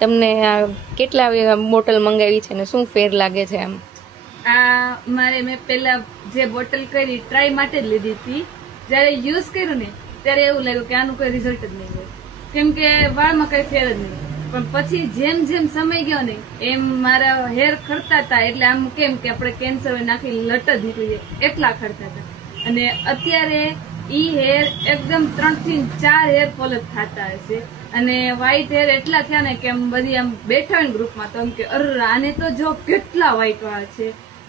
તમને કેટલા બોટલ મંગાવી છે ને શું ફેર લાગે છે આમ? આ મેં પેલા જે બોટલ કરી ટ્રાય માટે જ લીધી હતી. જયારે યુઝ કર્યું ને ત્યારે એવું લાગ્યું કે આનું કોઈ રિઝલ્ટ જ નહીં હોય, કેમ કે વાળમાં કઈ ફેર જ નહીં. પણ પછી જેમ જેમ સમય ગયો ને એમ મારા હેર ખરતા હતા, એટલે આમ કેમ કે આપણે કેન્સર નાખી લટ જ નીકળી જાય એટલા ખરતા હતા. અને અત્યારે ઈ હેર એકદમ 3 થી 4 હેર ફોલ જ થતા હશે. અને વ્હાઈટ હેર એટલા થયા ને કે આમ બધી આમ બેઠા હોય ગ્રુપમાં તો એમ કે આને તો જો કેટલા વ્હાઈટ વાળ છે.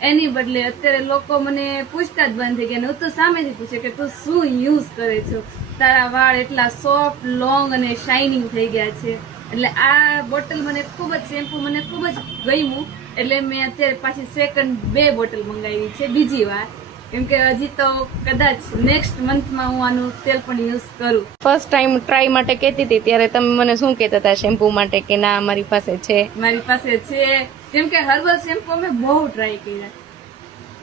એની બદલે અત્યારે લોકો મને પૂછતા જ બંધ થઈ ગયા. હું તો સામેથી પૂછે કે તું શું યુઝ કરે છો, તારા વાળ એટલા સોફ્ટ, લોંગ અને શાઇનિંગ થઈ ગયા છે. એટલે આ બોટલ મને ખૂબ જ શેમ્પુ મને ખૂબ જ ગમ્યું, એટલે મેં અત્યારે પાછી સેકન્ડ 2 બોટલ મંગાવી છે બીજી વાર, કેમ કે હજી તો કદાચ નેક્સ્ટ મંથમાં હું આનું તેલ પણ યુઝ કરું. ફર્સ્ટ ટાઈમ ટ્રાય માટે કહેતી હતી ત્યારે તમે મને શું કહેતા હતા શેમ્પુ માટે કે ના મારી પાસે છે? મારી પાસે છે, કેમ કે હર્બલ શેમ્પુ મેં બહુ ટ્રાય કર્યા.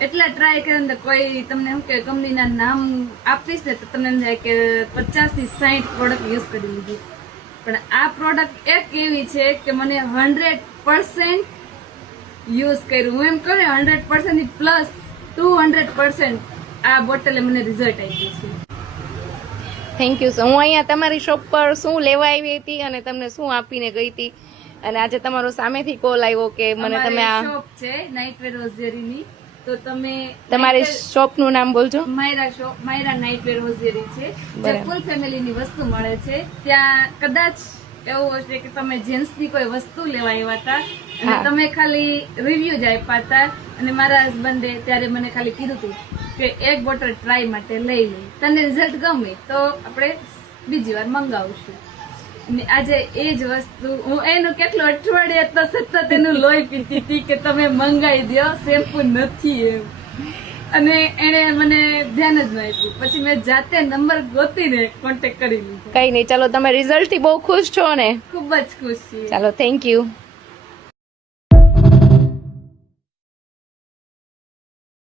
એટલા ટ્રાય કર્યા ને કોઈ તમને શું કે કંપનીના નામ આપીશ ને તો તમને એમ થાય કે 50 થી 60 પ્રોડક્ટ યુઝ કરી લીધી. પણ આ પ્રોડક્ટ એક એવી છે કે મને 100% યુઝ કર્યું. હું એમ કહું ને 100% પ્લસ 200% આ બોટલે મને રિઝલ્ટ આપ્યું છે. Thank you. હું અહીંયા તમારી શોપ પર શું લેવા આવી હતી અને તમને શું આપીને ગઈ હતી, અને આજે તમારો સામેથી કોલ આવ્યો કે મને તમે આ શોપ છે નાઇટવેર હોઝિયરીની, તો તમે તમારી શોપનું નામ બોલજો. માયરા નાઇટવેર હોઝિયરી છે, જે ફૂલ ફેમિલીની વસ્તુ મળે છે. ત્યાં કદાચ એવું હશે કે તમે જેન્ટ્સની કોઈ વસ્તુ લેવા આવ્યા હતા અને તમે ખાલી રિવ્યુ જ આપ્યા હતા, અને મારા હસબન્ડે ત્યારે મને ખાલી કીધું હતું કે એક બોટલ ટ્રાય માટે લઈ લે, તને રિઝલ્ટ ગમે તો આપણે બીજી વાર મંગાવશું. આજે એ જ વસ્તુ હું એનું કેટલું અઠવાડિયે તો સતત એનું લોહી પીતી હતી કે તમે મંગાવી દો, શેમ્પુ નથી એમ. અને એને મને ધ્યાન જ ન આપ્યું. પછી મેં જાતે નંબર ગોતીને કોન્ટેક્ટ કરી લીધો. કઈ નહીં, ચાલો તમે રિઝલ્ટ થી બહુ ખુશ છો ને? ખૂબ જ ખુશ છીએ. ચાલો, થેન્ક યુ.